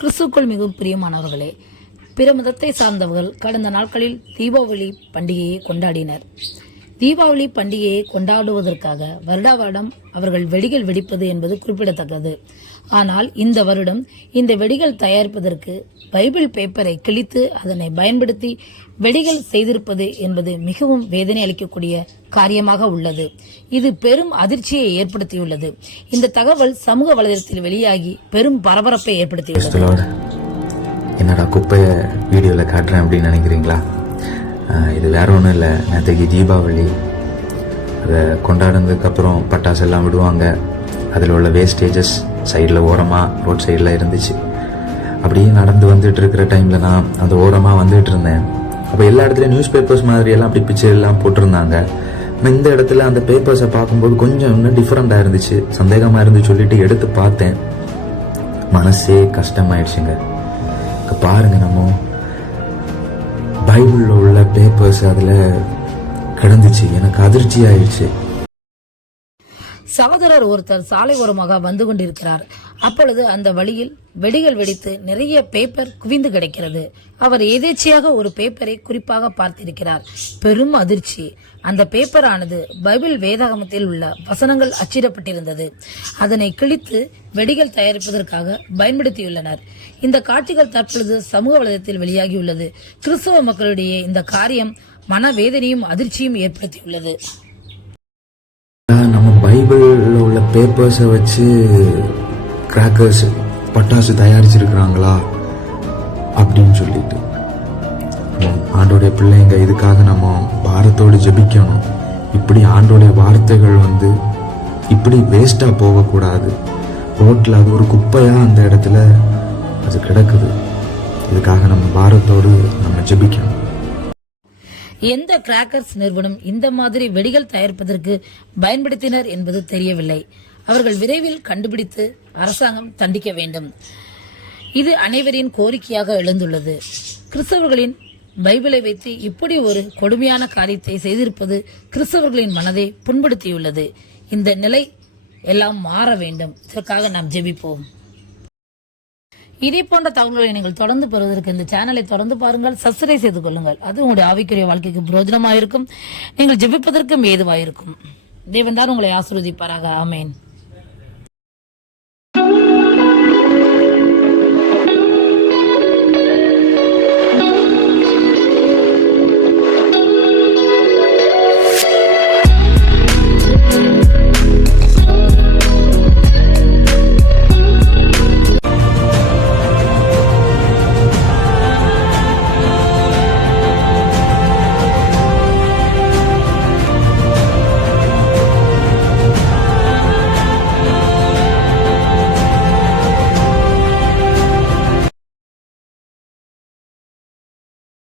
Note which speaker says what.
Speaker 1: கிறிஸ்துக்குள் மிகவும் பிரியமானவர்களே பிற மதத்தை சார்ந்தவர்கள் கடந்த நாட்களில் தீபாவளி பண்டிகையை கொண்டாடினர். தீபாவளி பண்டிகையை கொண்டாடுவதற்காக வருடா வருடம் அவர்கள் வெடிகள் வெடிப்பது என்பது குறிப்பிடத்தக்கது. ஆனால் இந்த வருடம் இந்த வெடிகள் தயாரிப்பதற்கு பைபிள் பேப்பரை கிழித்து அதனை பயன்படுத்தி வெடிகள் செய்திருப்பது என்பது மிகவும் வேதனை அளிக்கக்கூடிய காரியமாக உள்ளது. இது பெரும் அதிர்ச்சியை ஏற்படுத்தியுள்ளது. இந்த தகவல் சமூக வலைதளத்தில் வெளியாகி பெரும் பரபரப்பை ஏற்படுத்தியுள்ளது.
Speaker 2: என்னடா குப்பையை வீடியோவில் காட்டுறேன் அப்படின்னு நினைக்கிறீங்களா? இது வேற ஒன்றும் இல்லை. நேற்றுக்கு தீபாவளி. அதை கொண்டாடினதுக்கப்புறம் பட்டாசு எல்லாம் விடுவாங்க. அதில் உள்ள வேஸ்டேஜஸ் சைடில் ஓரமாக ரோட் சைடில் இருந்துச்சு. அப்படியே நடந்து வந்துட்டு இருக்கிற டைமில் நான் அந்த ஓரமாக வந்துட்டு இருந்தேன். அப்போ எல்லா இடத்துலையும் நியூஸ் பேப்பர்ஸ் மாதிரி எல்லாம் அப்படி பிக்சர் எல்லாம் போட்டிருந்தாங்க. இந்த இடத்துல அந்த பேப்பர்ஸை பார்க்கும்போது கொஞ்சம் இன்னும் டிஃப்ரெண்ட்டாக இருந்துச்சு. சந்தேகமாக இருந்து சொல்லிட்டு எடுத்து பார்த்தேன். மனசே கஷ்டமாயிடுச்சுங்க. பாருங்க நம்ம பைபிளில் உள்ள பேப்பர்ஸ் அதில் கிடந்துச்சு. எனக்கு அதிர்ச்சி ஆயிடுச்சு
Speaker 1: சகோதரர் ஒருத்தர் சாலை ஓரமாக வந்து கொண்டிருக்கிறார். அப்பொழுது அந்த வழியில் வெடிகள் வெடித்து நிறைய பேப்பர் குவிந்து கிடக்கிறது. அவர் எதேச்சியாக ஒரு பேப்பரை குறிப்பாக பார்த்திருக்கிறார். பெரும் அதிர்ச்சி. அந்த பேப்பரானது பைபிள் வேதாகமத்தில் உள்ள வசனங்கள் அச்சிடப்பட்டிருந்தது. அதனை கிழித்து வெடிகள் தயாரிப்பதற்காக பயன்படுத்தியுள்ளனர். இந்த காட்சிகள் தற்பொழுது சமூக வலைதளத்தில் வெளியாகியுள்ளது. கிறிஸ்தவ மக்களிடையே இந்த காரியம் மனவேதனையும் அதிர்ச்சியும் ஏற்படுத்தியுள்ளது.
Speaker 2: டேபிளில் உள்ள பேப்பர்ஸை வச்சு கிராக்கர்ஸ் பட்டாசு தயாரிச்சிருக்கிறாங்களா? அப்படின்னு சொல்லிட்டு. ஆண்டோடைய பிள்ளைங்க இதுக்காக நம்ம பாரத்தோடு ஜெபிக்கணும். இப்படி ஆண்டோடைய வார்த்தைகள் வந்து இப்படி வேஸ்ட்டாக போகக்கூடாது. ரோட்டில் அது ஒரு குப்பையாக அந்த இடத்துல அது கிடக்குது. இதுக்காக நம்ம பாரத்தோடு நம்ம ஜெபிக்கணும்.
Speaker 1: எந்த கிராக்கர்ஸ் நிறுவனம் இந்த மாதிரி வெடிகள் தயாரிப்பதற்கு பயன்படுத்தினர் என்பது தெரியவில்லை. அவர்கள் விரைவில் கண்டுபிடித்து அரசாங்கம் தண்டிக்க வேண்டும். இது அனைவரின் கோரிக்கையாக எழுந்துள்ளது. கிறிஸ்தவர்களின் பைபிளை வைத்து இப்படி ஒரு கொடுமையான காரியத்தை செய்திருப்பது கிறிஸ்தவர்களின் மனதை புண்படுத்தியுள்ளது. இந்த நிலை எல்லாம் மாற வேண்டும். இதற்காக நாம் ஜெபிப்போம். இதே போன்ற தகவல்களை நீங்கள் தொடர்ந்து பெறுவதற்கு இந்த சேனலை தொடர்ந்து பாருங்கள் சப்ஸ்கிரைப் செய்து கொள்ளுங்கள். அது உங்களுடைய ஆவிக்குரிய வாழ்க்கைக்கு பிரயோஜனமாக இருக்கும் நீங்கள் ஜெபிப்பதற்கும் ஏதுவாயிருக்கும். தேவன் தான் உங்களை ஆசிர்வதிப்பாராக. ஆமேன்.